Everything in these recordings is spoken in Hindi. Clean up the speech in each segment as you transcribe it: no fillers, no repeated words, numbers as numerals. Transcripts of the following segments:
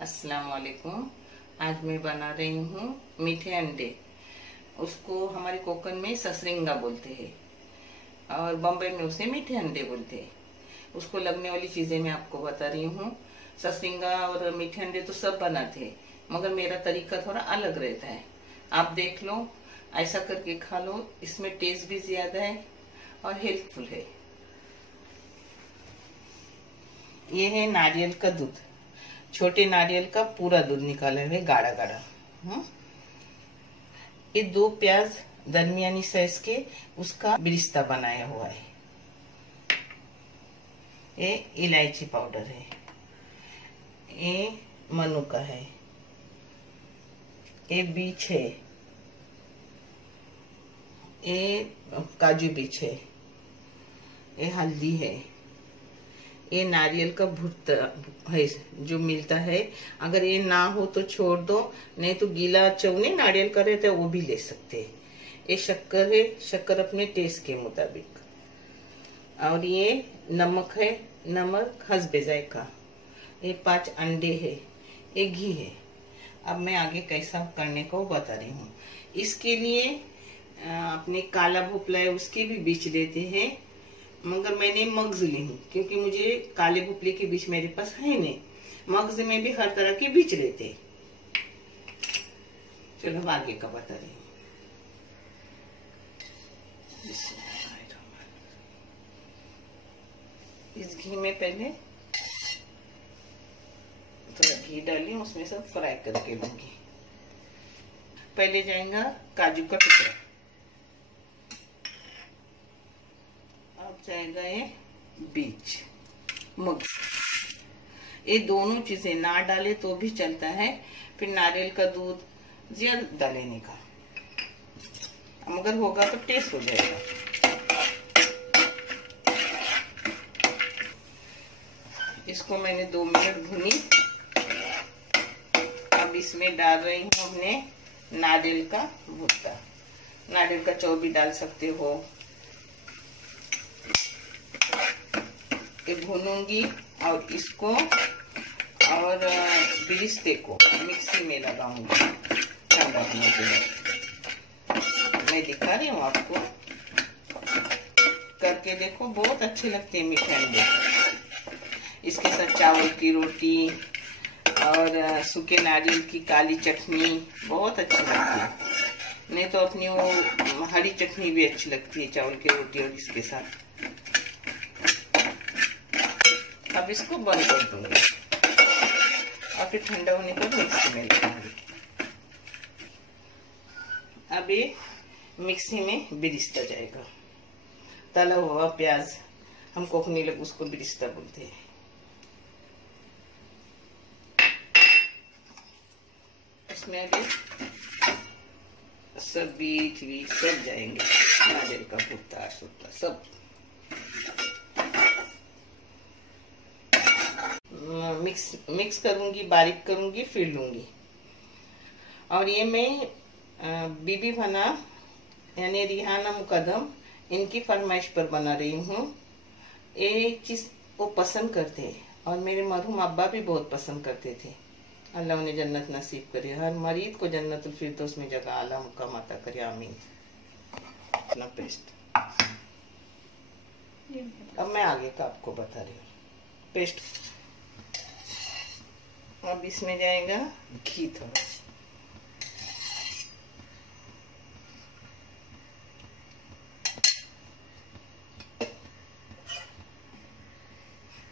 अस्सलाम वालेकुम। आज मैं बना रही हूँ मीठे अंडे। उसको हमारे कोकण में ससरिंगा बोलते हैं और बम्बई में उसे मीठे अंडे बोलते हैं। उसको लगने वाली चीजें मैं आपको बता रही हूँ। ससरिंगा और मीठे अंडे तो सब बनाते हैं, मगर मेरा तरीका थोड़ा अलग रहता है। आप देख लो, ऐसा करके खा लो। इसमें टेस्ट भी ज्यादा है और हेल्पफुल है। ये है नारियल का दूध। छोटे नारियल का पूरा दूध निकाले हुए गाढ़ा गाढ़ा। ये 2 प्याज दरमियानी साइज के उसका बिरिस्ता बनाया हुआ है। ये इलायची पाउडर है। ये मनुका है। ये बीज है। ये काजू बीज है। ये हल्दी है। ये नारियल का भुट्टा है जो मिलता है। अगर ये ना हो तो छोड़ दो, नहीं तो गीला चवने नारियल का रहता है वो भी ले सकते हैं। ये शक्कर है, शक्कर अपने टेस्ट के मुताबिक। और ये नमक है, नमक हस्बे जायका। ये 5 अंडे है। ये घी है। अब मैं आगे कैसा करने को बता रही हूँ। इसके लिए अपने काला भोपला है उसके भी बीज लेते हैं, मगर मैंने मग्ज ली हूँ क्योंकि मुझे काले भोपले के बीज मेरे पास है नहीं। मग्ज में भी हर तरह के बीज लेते हैं। चलो आगे का बता रही हूँ। इस घी में पहले थोड़ा घी डाली, उसमें सब फ्राई करके लूंगी। पहले जाएगा काजू का टुकड़ा, अब जाएगा ये बीज, मग्ज। ये दोनों चीजें ना डाले तो भी चलता है। फिर नारियल का दूध ज्यादा डालने का, मगर होगा तो टेस्ट हो जाएगा। इसको मैंने 2 मिनट भूनी। अब इसमें डाल रही हूँ हमने नारियल का भुट्टा। नारियल का चौ भी डाल सकते हो। ये भूनूंगी और इसको और बिरिस्ते को मिक्सी में लगाऊंगी ठंडा होने के लिए। मैं दिखा रही हूँ आपको, करके देखो। बहुत अच्छे लगते हैं मीठे अंडे। इसके साथ चावल की रोटी और सूखे नारियल की काली चटनी बहुत अच्छी लगती है। नहीं तो अपनी वो हरी चटनी भी अच्छी लगती है चावल की रोटी और इसके साथ। अब इसको बंद कर दूंगी और फिर ठंडा होने पर मिक्सी में लगाऊंगी। अब ये मिक्सी में बिरिस्ता जाएगा। तला हुआ प्याज, हम कोकनी लोग उसको बिरिस्ता बोलते हैं। इसमें अभी सब बीज सब जाएंगे, नारियल का भुट्टा सुट्टा सब। मिक्स करूंगी, बारीक करूंगी, फिर लूंगी। और ये मैं बीबी भना यानी रिहाना मुकदम इनकी फरमाइश पर बना रही हूँ। ये चीज वो पसंद करते हैं और मेरे मरहूम अब्बा भी बहुत पसंद करते थे। अल्लाह उन्हें जन्नत नसीब करे। हर मरीद को जन्नतुल फिरदौस में जगह आला मुकाम अता करे, आमीन। अपना पेस्ट अब मैं आगे का आपको बता रही हूँ। पेस्ट अब इसमें जाएगा घी थोड़ा।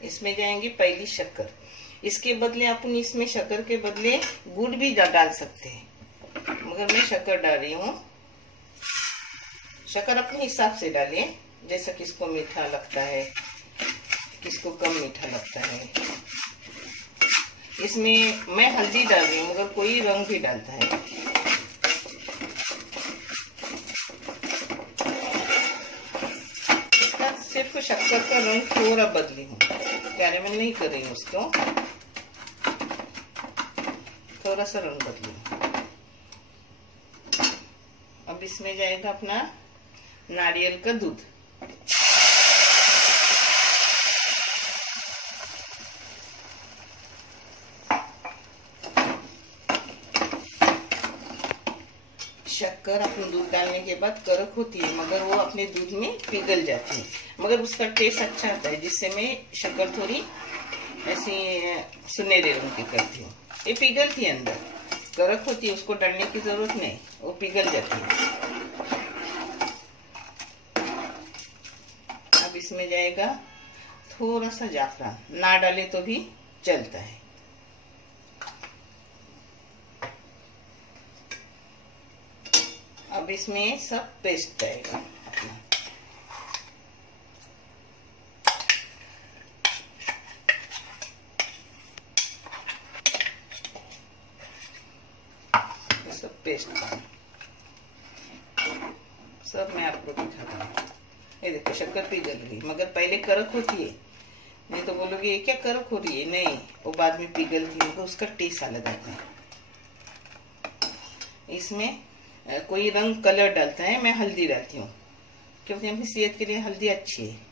इसमें जाएंगी पहली शक्कर। इसके बदले अपन इसमें शक्कर के बदले गुड़ भी डाल सकते हैं, मगर मैं शक्कर डाल रही हूँ। शक्कर अपने हिसाब से डालें, जैसा किसको मीठा लगता है, किसको कम मीठा लगता है। इसमें मैं हल्दी डाल रही हूँ, मगर कोई रंग भी डालता है। इसका सिर्फ शक्कर का रंग थोड़ा बदली हूँ, कैरेमल नहीं कर रही हूँ उसको, थोड़ा सा रंग बदली। अब इसमें जाएगा अपना नारियल का दूध। शक्कर अपने दूध डालने के बाद कड़क होती है, मगर वो अपने दूध में पिघल जाती है, मगर उसका टेस्ट अच्छा आता है, जिससे मैं शक्कर थोड़ी ऐसी सुनहरे रंग की करती हूँ। ये पिघलती है, अंदर कड़क होती है, उसको डालने की जरूरत नहीं, वो पिघल जाती है। अब इसमें जाएगा थोड़ा सा जाफरान, ना डाले तो भी चलता है। अब इसमें सब पेस्ट जाएगा अपना। सब पेस्ट सब मैं आपको दिखाता हूँ। ये देखो शक्कर पिघल गई, मगर पहले कड़क होती है, नहीं तो बोलोगे ये क्या कड़क हो रही है, नहीं वो बाद में पिघलती है, तो उसका टेस्ट अलग आता है। इसमें कोई रंग कलर डालता है, मैं हल्दी डालती हूँ क्योंकि अपनी सेहत के लिए हल्दी अच्छी है।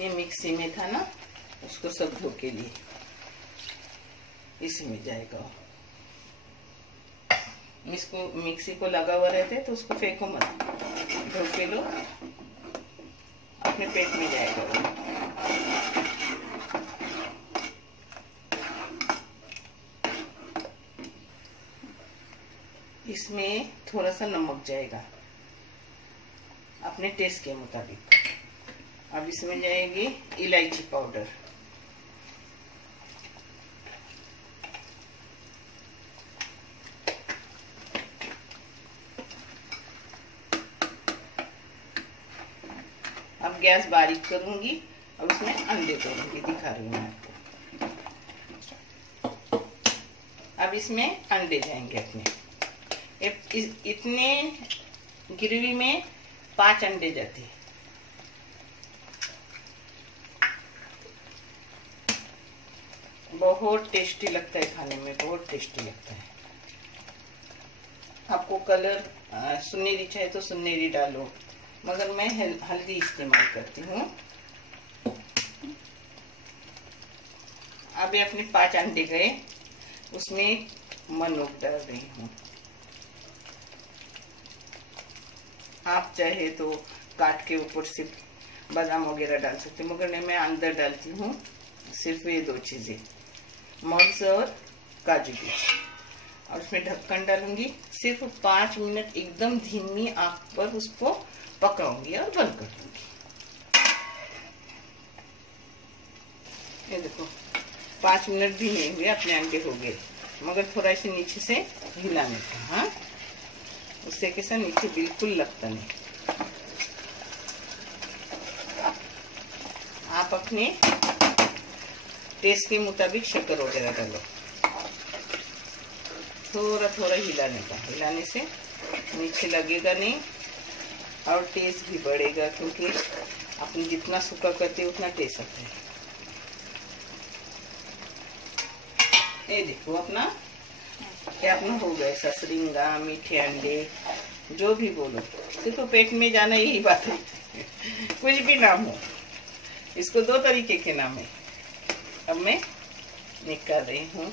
ये मिक्सी में था ना, उसको सब धो के लिए इसमें जाएगा। इसको मिक्सी को लगा हुआ रहता है तो उसको फेंको मत, धो के लो, अपने पेट में जाएगा वो। इसमें थोड़ा सा नमक जाएगा अपने टेस्ट के मुताबिक। अब इसमें जाएगी इलायची पाउडर, अब गैस बारीक करूंगी। अब इसमें अंडे तोड़ूंगी, दिखा रही हूँ मैं आपको। अब इसमें अंडे जाएंगे अपने। इतने ग्रेवी में 5 अंडे जाते हैं। बहुत टेस्टी लगता है खाने में, बहुत टेस्टी लगता है। आपको कलर सुनहरी चाहे तो सुनहरी डालो, मगर मैं हल्दी इस्तेमाल करती हूँ। अभी अपने 5 अंडे गए, उसमें मनोक डाल रही हूँ। आप चाहे तो काट के ऊपर से बादाम वगैरह डाल सकते हो, मगर नहीं, मैं अंदर डालती हूँ सिर्फ ये 2 चीजें, मग्स और काजू बीज। और उसमें ढक्कन डालूंगी, सिर्फ 5 मिनट एकदम धीमी आंच पर उसको पकाऊंगी और बंद कर दूंगी। ये देखो 5 मिनट भी नहीं हुए, अपने अंडे हो गए, मगर थोड़ा इसे नीचे से हिलाने का, हाँ, उससे कैसा नीचे बिल्कुल लगता नहीं। आप अपने टेस्ट के मुताबिक शक्कर वगैरह डालो। थोड़ा थोड़ा हिलाने का, हिलाने से नीचे लगेगा नहीं और टेस्ट भी बढ़ेगा, क्योंकि अपन जितना सूखा करते हैं उतना टेस्ट आता है। ये देखो अपना क्या अपना हो गया, ससरिंगा, मीठे अंडे, जो भी बोलो, देखो पेट में जाना यही बात है। कुछ भी नाम हो, इसको 2 तरीके के नाम है। अब मैं निकाल रही हूँ।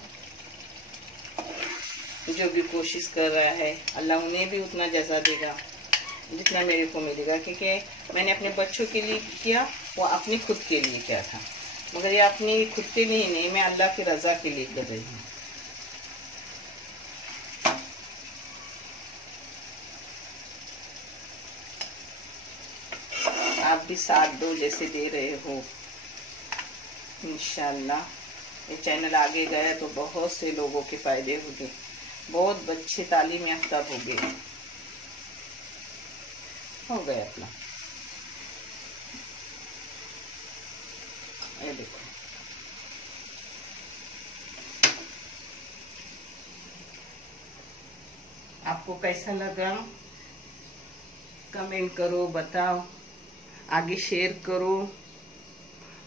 जो भी कोशिश कर रहा है, अल्लाह उन्हें भी उतना जज़ा देगा जितना मेरे को मिलेगा, क्योंकि मैंने अपने बच्चों के लिए किया, वो अपने खुद के लिए किया था, मगर ये अपने खुद के लिए नहीं, मैं अल्लाह की रजा के लिए कर रही हूँ। आप भी साथ दो जैसे दे रहे हो। इंशाल्लाह ये चैनल आगे गया तो बहुत से लोगों के फायदे होंगे, बहुत बच्चे तालीम याफ्ता हो गए। हो गया अपना, ये देखो। आपको कैसा लगा कमेंट करो, बताओ, आगे शेयर करो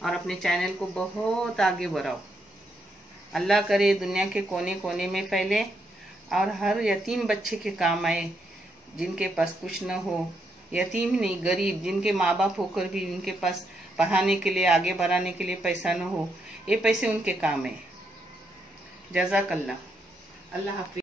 और अपने चैनल को बहुत आगे बढ़ाओ। अल्लाह करे दुनिया के कोने कोने में फैले और हर यतीम बच्चे के काम आए, जिनके पास कुछ न हो यतीम ही नहीं, गरीब जिनके माँ बाप होकर भी उनके पास पढ़ाने के लिए, आगे बढ़ाने के लिए पैसा न हो, ये पैसे उनके काम है। जज़ाकल्लाह। अल्लाह हाफिज।